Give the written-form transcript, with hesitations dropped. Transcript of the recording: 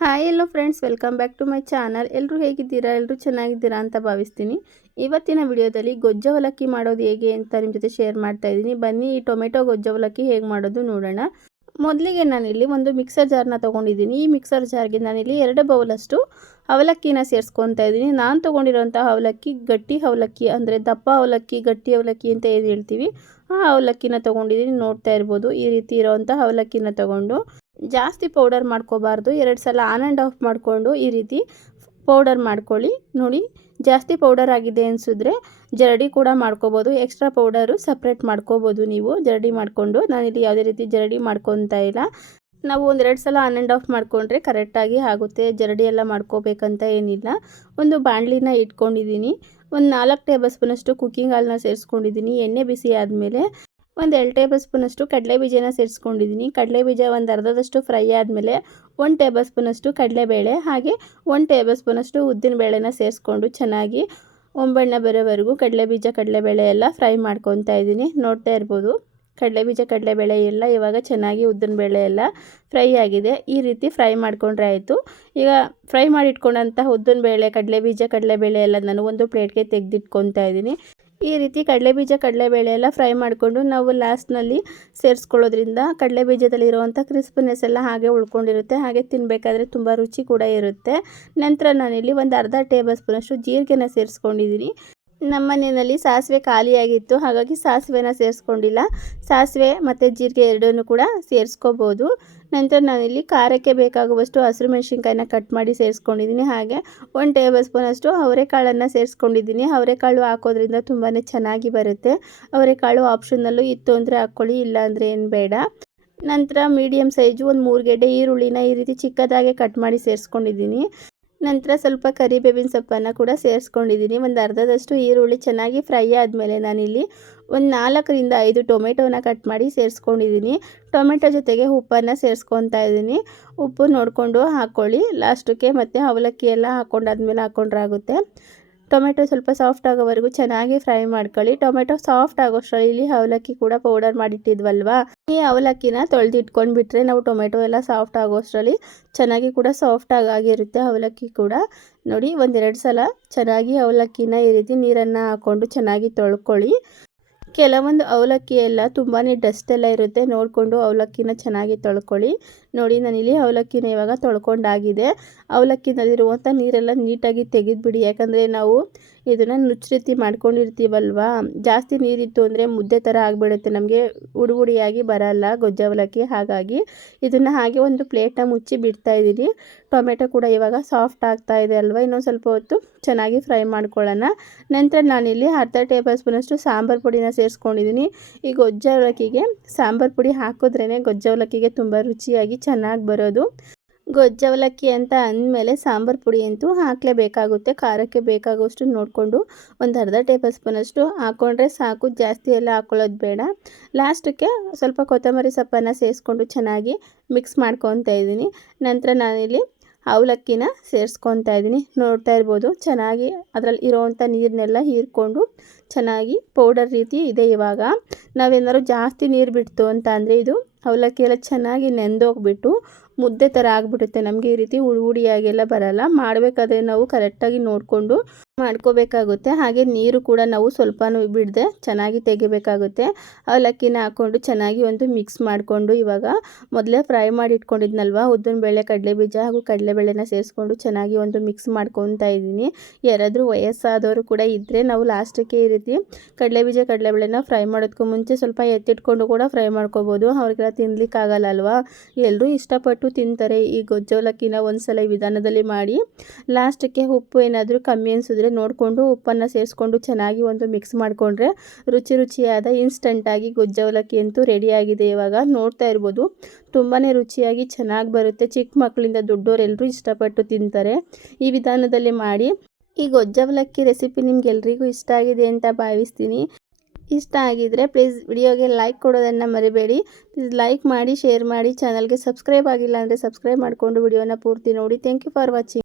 Hi hello friends, welcome back to my channel. ಎಲ್ಲರೂ ಹೇಗಿದ್ದೀರಾ? ಎಲ್ಲರೂ ಚೆನ್ನಾಗಿದ್ದೀರಾ ಅಂತ ಭಾವಿಸ್ತೀನಿ. ಇವತ್ತಿನ ವಿಡಿಯೋದಲ್ಲಿ ಗೊಜ್ಜು ಅವಲಕ್ಕಿ ಮಾಡೋದು ಹೇಗೆ ಅಂತ ನಿಮ್ಮ ಜೊತೆ ಶೇರ್ ಮಾಡ್ತಾ ಇದ್ದೀನಿ. ಬನ್ನಿ ಈ ಟೊಮೆಟೊ ಗೊಜ್ಜು ಅವಲಕ್ಕಿ ಹೇಗೆ ಮಾಡೋದು ನೋಡೋಣ. ಮೊದಲಿಗೆ ನಾನಿಲ್ಲಿ ಒಂದು ಮಿಕ್ಸರ್ ಜಾರ್ನ ತೊಗೊಂಡಿದ್ದೀನಿ. ಈ ಮಿಕ್ಸರ್ ಜಾರ್ಗೆ ನಾನಿಲ್ಲಿ 2 ಬೌಲಷ್ಟು ಅವಲಕ್ಕಿನ ಸೇರಿಸ್ಕೊತಾ ಇದ್ದೀನಿ. ನಾನು ತೊಗೊಂಡಿರೋಂಥ ಅವಲಕ್ಕಿ ಗಟ್ಟಿ ಅವಲಕ್ಕಿ, ಅಂದರೆ ದಪ್ಪ ಅವಲಕ್ಕಿ, ಗಟ್ಟಿ ಅವಲಕ್ಕಿ ಅಂತ ಏನು ಹೇಳ್ತೀವಿ ಆ ಅವಲಕ್ಕಿನ ತೊಗೊಂಡಿದ್ದೀನಿ. ನೋಡ್ತಾ ಇರ್ಬೋದು, ಈ ರೀತಿ ಇರೋವಂಥ ಅವಲಕ್ಕಿನ ತೊಗೊಂಡು ಜಾಸ್ತಿ ಪೌಡರ್ ಮಾಡ್ಕೋಬಾರ್ದು. 2 ಸಲ ಆನ್ ಆ್ಯಂಡ್ ಆಫ್ ಮಾಡಿಕೊಂಡು ಈ ರೀತಿ ಪೌಡರ್ ಮಾಡ್ಕೊಳ್ಳಿ. ನೋಡಿ, ಜಾಸ್ತಿ ಪೌಡರ್ ಆಗಿದೆ ಅನಿಸಿದ್ರೆ ಜರಡಿ ಕೂಡ ಮಾಡ್ಕೋಬೋದು. ಎಕ್ಸ್ಟ್ರಾ ಪೌಡರು ಸಪ್ರೇಟ್ ಮಾಡ್ಕೋಬೋದು ನೀವು ಜರಡಿ ಮಾಡಿಕೊಂಡು. ನಾನಿಲ್ಲಿ ಯಾವುದೇ ರೀತಿ ಜರಡಿ ಮಾಡ್ಕೊತಾ ಇಲ್ಲ. ನಾವು 1-2 ಸಲ ಆನ್ ಆ್ಯಂಡ್ ಆಫ್ ಮಾಡಿಕೊಂಡ್ರೆ ಕರೆಕ್ಟಾಗಿ ಆಗುತ್ತೆ. ಜರಡಿ ಎಲ್ಲ ಮಾಡ್ಕೋಬೇಕಂತ ಏನಿಲ್ಲ. ಒಂದು ಬಾಣಲಿನ ಇಟ್ಕೊಂಡಿದ್ದೀನಿ. ಒಂದು 4 ಟೇಬಲ್ ಸ್ಪೂನಷ್ಟು ಕುಕ್ಕಿಂಗ್ ಆಯಿಲ್ನ ಸೇರಿಸ್ಕೊಂಡಿದ್ದೀನಿ. ಎಣ್ಣೆ ಬಿಸಿ ಆದಮೇಲೆ ಒಂದು 2 ಟೇಬಲ್ ಸ್ಪೂನಷ್ಟು ಕಡಲೆಬೀಜನ ಸೇರಿಸ್ಕೊಂಡಿದ್ದೀನಿ. ಕಡಲೆಬೀಜ ಒಂದು ಅರ್ಧದಷ್ಟು ಫ್ರೈ ಆದಮೇಲೆ 1 ಟೇಬಲ್ ಸ್ಪೂನಷ್ಟು ಕಡಲೆಬೇಳೆ ಹಾಗೆ 1 ಟೇಬಲ್ ಸ್ಪೂನಷ್ಟು ಉದ್ದಿನಬೇಳೆನ ಸೇರಿಸ್ಕೊಂಡು ಚೆನ್ನಾಗಿ ಒಂಬಣ್ಣ ಬರೋವರೆಗೂ ಕಡಲೆಬೇಳೆ ಎಲ್ಲ ಫ್ರೈ ಮಾಡ್ಕೊತಾ ಇದ್ದೀನಿ. ನೋಡ್ತಾ ಇರ್ಬೋದು, ಕಡಲೆಬೀಜ ಕಡಲೆಬೇಳೆ ಎಲ್ಲ ಇವಾಗ ಚೆನ್ನಾಗಿ ಉದ್ದಿನಬೇಳೆ ಎಲ್ಲ ಫ್ರೈ ಆಗಿದೆ. ಈ ರೀತಿ ಫ್ರೈ ಮಾಡ್ಕೊಂಡ್ರೆ ಆಯಿತು. ಈಗ ಫ್ರೈ ಮಾಡಿಟ್ಕೊಂಡಂಥ ಉದ್ದಿನಬೇಳೆ ಕಡಲೆಬೀಜ ಕಡಲೆಬೇಳೆ ಎಲ್ಲ ನಾನು ಒಂದು ಪ್ಲೇಟ್ಗೆ ತೆಗೆದಿಟ್ಕೊತಾ ಇದ್ದೀನಿ. ಈ ರೀತಿ ಕಡಲೆಬೀಜ ಕಡಲೆಬೇಳೆ ಎಲ್ಲ ಫ್ರೈ ಮಾಡಿಕೊಂಡು ನಾವು ಲಾಸ್ಟ್ನಲ್ಲಿ ಸೇರಿಸ್ಕೊಳ್ಳೋದ್ರಿಂದ ಕಡಲೆಬೀಜದಲ್ಲಿರುವಂಥ ಕ್ರಿಸ್ಪಿನೆಸ್ ಎಲ್ಲ ಹಾಗೆ ಉಳ್ಕೊಂಡಿರುತ್ತೆ. ಹಾಗೆ ತಿನ್ನಬೇಕಾದ್ರೆ ತುಂಬ ರುಚಿ ಕೂಡ ಇರುತ್ತೆ. ನಂತರ ನಾನಿಲ್ಲಿ ಒಂದು ಅರ್ಧ ಟೇಬಲ್ ಸ್ಪೂನಷ್ಟು ಜೀರಿಗೆನ ಸೇರಿಸ್ಕೊಂಡಿದ್ದೀನಿ. ನಮ್ಮ ಮನೆಯಲ್ಲಿ ಸಾಸಿವೆ ಖಾಲಿಯಾಗಿತ್ತು, ಹಾಗಾಗಿ ಸಾಸಿವೆನ ಸೇರಿಸ್ಕೊಂಡಿಲ್ಲ. ಸಾಸಿವೆ ಮತ್ತು ಜೀರಿಗೆ ಎರಡನ್ನೂ ಕೂಡ ಸೇರಿಸ್ಕೋಬೋದು. ನಂತರ ನಾನಿಲ್ಲಿ ಖಾರಕ್ಕೆ ಬೇಕಾಗುವಷ್ಟು ಹಸಿರು ಮೆಣಸಿನ್ಕಾಯಿನ ಕಟ್ ಮಾಡಿ ಸೇರಿಸ್ಕೊಂಡಿದ್ದೀನಿ. ಹಾಗೆ 1 ಟೇಬಲ್ ಸ್ಪೂನಷ್ಟು ಅವರೆಕಾಳನ್ನು ಸೇರಿಸ್ಕೊಂಡಿದ್ದೀನಿ. ಅವರೆಕಾಳು ಹಾಕೋದ್ರಿಂದ ತುಂಬಾ ಚೆನ್ನಾಗಿ ಬರುತ್ತೆ. ಅವರೆಕಾಳು ಆಪ್ಷನಲ್ಲು ಇತ್ತು ಅಂದರೆ ಹಾಕ್ಕೊಳ್ಳಿ, ಇಲ್ಲ ಅಂದರೆ ಏನು ಬೇಡ. ನಂತರ ಮೀಡಿಯಮ್ ಸೈಜು ಒಂದು 3 ಗೆಡ್ಡೆ ಈರುಳ್ಳಿನ ಈ ರೀತಿ ಚಿಕ್ಕದಾಗೆ ಕಟ್ ಮಾಡಿ ಸೇರಿಸ್ಕೊಂಡಿದ್ದೀನಿ. ನಂತರ ಸ್ವಲ್ಪ ಕರಿಬೇವಿನ ಸೊಪ್ಪನ್ನು ಕೂಡ ಸೇರಿಸ್ಕೊಂಡಿದ್ದೀನಿ. ಒಂದು ಅರ್ಧದಷ್ಟು ಈರುಳ್ಳಿ ಚೆನ್ನಾಗಿ ಫ್ರೈ ಆದಮೇಲೆ ನಾನಿಲ್ಲಿ ಒಂದು 4ರಿಂದ 5 ಟೊಮೆಟೊನ ಕಟ್ ಮಾಡಿ ಸೇರಿಸ್ಕೊಂಡಿದ್ದೀನಿ. ಟೊಮೆಟೊ ಜೊತೆಗೆ ಉಪ್ಪನ್ನು ಸೇರಿಸ್ಕೊತಾ ಇದ್ದೀನಿ. ಉಪ್ಪು ನೋಡಿಕೊಂಡು ಹಾಕ್ಕೊಳ್ಳಿ ಲಾಸ್ಟಕ್ಕೆ, ಮತ್ತು ಅವಲಕ್ಕಿ ಎಲ್ಲ ಹಾಕ್ಕೊಂಡಾದ್ಮೇಲೆ ಹಾಕ್ಕೊಂಡ್ರಾಗುತ್ತೆ. ಟೊಮೆಟೊ ಸ್ವಲ್ಪ ಸಾಫ್ಟ್ ಆಗೋವರೆಗೂ ಚೆನ್ನಾಗಿ ಫ್ರೈ ಮಾಡ್ಕೊಳ್ಳಿ. ಟೊಮೆಟೊ ಸಾಫ್ಟ್ ಆಗೋಷ್ಟರಲ್ಲಿ ಇಲ್ಲಿ ಅವಲಕ್ಕಿ ಕೂಡ ಪೌಡರ್ ಮಾಡಿಟ್ಟಿದ್ವಲ್ವಾ, ಈ ಅವಲಕ್ಕಿನ ತೊಳೆದಿಟ್ಕೊಂಡ್ಬಿಟ್ರೆ ನಾವು ಟೊಮೆಟೊ ಎಲ್ಲ ಸಾಫ್ಟ್ ಆಗೋಷ್ಟರಲ್ಲಿ ಚೆನ್ನಾಗಿ ಕೂಡ ಸಾಫ್ಟಾಗಿ ಆಗಿರುತ್ತೆ ಅವಲಕ್ಕಿ ಕೂಡ. ನೋಡಿ, 1-2 ಸಲ ಚೆನ್ನಾಗಿ ಅವಲಕ್ಕಿನ ಈ ರೀತಿ ನೀರನ್ನು ಹಾಕ್ಕೊಂಡು ಚೆನ್ನಾಗಿ ತೊಳ್ಕೊಳ್ಳಿ. ಕೆಲವೊಂದು ಅವಲಕ್ಕಿ ಎಲ್ಲ ತುಂಬಾ ಡಸ್ಟ್ ಎಲ್ಲ ಇರುತ್ತೆ, ನೋಡಿಕೊಂಡು ಅವಲಕ್ಕಿನ ಚೆನ್ನಾಗಿ ತೊಳ್ಕೊಳ್ಳಿ. ನೋಡಿ, ನಾನಿಲ್ಲಿ ಅವಲಕ್ಕಿನ ಇವಾಗ ತೊಳ್ಕೊಂಡಾಗಿದೆ. ಅವಲಕ್ಕಿನಲ್ಲಿರುವಂಥ ನೀರೆಲ್ಲ ನೀಟಾಗಿ ತೆಗೆದುಬಿಡಿ, ಯಾಕಂದರೆ ನಾವು ಇದನ್ನು ನುಚ್ಚು ರೀತಿ ಮಾಡ್ಕೊಂಡಿರ್ತೀವಲ್ವ, ಜಾಸ್ತಿ ನೀರಿತ್ತು ಅಂದರೆ ಮುದ್ದೆ ಥರ ಆಗಿಬಿಡುತ್ತೆ, ನಮಗೆ ಉಡುಗುಡಿಯಾಗಿ ಬರಲ್ಲ ಗೊಜ್ಜು ಅವಲಕ್ಕಿ. ಹಾಗಾಗಿ ಇದನ್ನು ಹಾಗೆ ಒಂದು ಪ್ಲೇಟ್ನ ಮುಚ್ಚಿ ಬಿಡ್ತಾ ಇದ್ದೀನಿ. ಟೊಮೆಟೊ ಕೂಡ ಇವಾಗ ಸಾಫ್ಟ್ ಆಗ್ತಾ ಇದೆ ಅಲ್ವಾ, ಇನ್ನೊಂದು ಸ್ವಲ್ಪ ಹೊತ್ತು ಚೆನ್ನಾಗಿ ಫ್ರೈ ಮಾಡ್ಕೊಳ್ಳೋಣ. ನಂತರ ನಾನಿಲ್ಲಿ ಅರ್ಧ ಟೇಬಲ್ ಸ್ಪೂನಷ್ಟು ಸಾಂಬಾರು ಪುಡಿನ ಸೇರಿಸ್ಕೊಂಡಿದ್ದೀನಿ. ಈ ಗೊಜ್ಜು ಅವಲಕ್ಕಿಗೆ ಸಾಂಬಾರು ಪುಡಿ ಹಾಕಿದ್ರೇ ಗೊಜ್ಜು ಅವಲಕ್ಕಿಗೆ ತುಂಬ ರುಚಿಯಾಗಿ ಚೆನ್ನಾಗಿ ಬರೋದು. ಗೊಜ್ಜು ಅವಲಕ್ಕಿ ಅಂತ ಅಂದಮೇಲೆ ಸಾಂಬಾರು ಪುಡಿ ಅಂತೂ ಹಾಕಲೇಬೇಕಾಗುತ್ತೆ. ಖಾರಕ್ಕೆ ಬೇಕಾಗುವಷ್ಟು ನೋಡಿಕೊಂಡು ಒಂದು ಅರ್ಧ ಟೇಬಲ್ ಸ್ಪೂನಷ್ಟು ಹಾಕ್ಕೊಂಡ್ರೆ ಸಾಕು, ಜಾಸ್ತಿ ಎಲ್ಲ ಹಾಕ್ಕೊಳ್ಳೋದು ಬೇಡ. ಲಾಸ್ಟಕ್ಕೆ ಸ್ವಲ್ಪ ಕೊತ್ತಂಬರಿ ಸೊಪ್ಪನ್ನು ಸೇರಿಸ್ಕೊಂಡು ಚೆನ್ನಾಗಿ ಮಿಕ್ಸ್ ಮಾಡ್ಕೊತಾ ಇದ್ದೀನಿ. ನಂತರ ನಾನಿಲ್ಲಿ ಅವಲಕ್ಕಿನ ಸೇರಿಸ್ಕೊತಾ ಇದ್ದೀನಿ. ನೋಡ್ತಾ ಇರ್ಬೋದು, ಚೆನ್ನಾಗಿ ಅದರಲ್ಲಿ ಇರೋವಂಥ ನೀರನ್ನೆಲ್ಲ ಹೀರ್ಕೊಂಡು ಚೆನ್ನಾಗಿ ಪೌಡರ್ ರೀತಿ ಇದೆ. ಇವಾಗ ನಾವೇನಾದ್ರು ಜಾಸ್ತಿ ನೀರು ಬಿಡ್ತು ಅಂತ ಅಂದರೆ ಇದು ಅವಲಕ್ಕಿ ಎಲ್ಲ ಚೆನ್ನಾಗಿ ನೆಂದೋಗ್ಬಿಟ್ಟು ಮುದ್ದೆ ಥರ ಆಗಿಬಿಡುತ್ತೆ. ನಮಗೆ ಈ ರೀತಿ ಹುಡಿಯಾಗೆಲ್ಲ ಬರಲ್ಲ. ಮಾಡಬೇಕಾದ್ರೆ ನಾವು ಕರೆಕ್ಟಾಗಿ ನೋಡಿಕೊಂಡು ಮಾಡ್ಕೋಬೇಕಾಗುತ್ತೆ. ಹಾಗೆ ನೀರು ಕೂಡ ನಾವು ಸ್ವಲ್ಪ ಬಿಡದೆ ಚೆನ್ನಾಗಿ ತೆಗಿಬೇಕಾಗುತ್ತೆ. ಅವಲಕ್ಕಿನ ಹಾಕ್ಕೊಂಡು ಚೆನ್ನಾಗಿ ಒಂದು ಮಿಕ್ಸ್ ಮಾಡಿಕೊಂಡು ಇವಾಗ ಮೊದಲೇ ಫ್ರೈ ಮಾಡಿ ಇಟ್ಕೊಂಡಿದ್ನಲ್ವ ಉದ್ದಿನಬೇಳೆ ಕಡಲೆಬೀಜ ಹಾಗೂ ಕಡಲೆಬೇಳೆನ ಸೇರಿಸ್ಕೊಂಡು ಚೆನ್ನಾಗಿ ಒಂದು ಮಿಕ್ಸ್ ಮಾಡ್ಕೊತಾ ಇದ್ದೀನಿ. ಯಾರಾದರೂ ವಯಸ್ಸಾದವರು ಕೂಡ ಇದ್ದರೆ ನಾವು ಲಾಸ್ಟಕ್ಕೆ ಈ ರೀತಿ ಕಡಲೆಬೀಜ ಕಡಲೆಬೇಳೆನ ಫ್ರೈ ಮಾಡೋದಕ್ಕೂ ಮುಂಚೆ ಸ್ವಲ್ಪ ಎತ್ತಿಟ್ಕೊಂಡು ಕೂಡ ಫ್ರೈ ಮಾಡ್ಕೋಬೋದು. ಅವ್ರಿಗೆಲ್ಲ ತಿನ್ನಲಿಕ್ಕಾಗಲ್ಲ ಅಲ್ವಾ, ಎಲ್ಲರೂ ಇಷ್ಟಪಟ್ಟು ತಿಂತಾರೆ ಈ ಗೊಜ್ಜು ಅವಲಕ್ಕಿನ. ಒಂದ್ಸಲ ಈ ವಿಧಾನದಲ್ಲಿ ಮಾಡಿ. ಲಾಸ್ಟಕ್ಕೆ ಉಪ್ಪು ಏನಾದರೂ ಕಮ್ಮಿ ಅನಿಸಿದ್ರೆ ನೋಡಿಕೊಂಡು ಉಪ್ಪನ್ನು ಸೇರಿಸ್ಕೊಂಡು ಚೆನ್ನಾಗಿ ಒಂದು ಮಿಕ್ಸ್ ಮಾಡಿಕೊಂಡ್ರೆ ರುಚಿಯಾದ ಇನ್ಸ್ಟಂಟಾಗಿ ಗೊಜ್ಜು ಅವಲಕ್ಕಿ ಅಂತೂ ರೆಡಿಯಾಗಿದೆ. ಇವಾಗ ನೋಡ್ತಾ ಇರ್ಬೋದು, ತುಂಬಾ ರುಚಿಯಾಗಿ ಚೆನ್ನಾಗಿ ಬರುತ್ತೆ. ಚಿಕ್ಕ ಮಕ್ಕಳಿಂದ ದೊಡ್ಡವರೆಲ್ಲರೂ ಇಷ್ಟಪಟ್ಟು ತಿಂತಾರೆ. ಈ ವಿಧಾನದಲ್ಲಿ ಮಾಡಿ. ಈ ಗೊಜ್ಜು ಅವಲಕ್ಕಿ ರೆಸಿಪಿ ನಿಮ್ಗೆಲ್ರಿಗೂ ಇಷ್ಟ ಆಗಿದೆ ಅಂತ ಭಾವಿಸ್ತೀನಿ. ಇಷ್ಟ ಆಗಿದ್ರೆ ಪ್ಲೀಸ್ ವಿಡಿಯೋಗೆ ಲೈಕ್ ಕೊಡೋದನ್ನು ಮರಿಬೇಡಿ. ಪ್ಲೀಸ್ ಲೈಕ್ ಮಾಡಿ, ಶೇರ್ ಮಾಡಿ. ಚಾನಲ್ಗೆ ಸಬ್ಸ್ಕ್ರೈಬ್ ಆಗಿಲ್ಲ ಅಂದರೆ ಸಬ್ಸ್ಕ್ರೈಬ್ ಮಾಡಿಕೊಂಡು ವಿಡಿಯೋನ ಪೂರ್ತಿ ನೋಡಿ. Thank you for watching.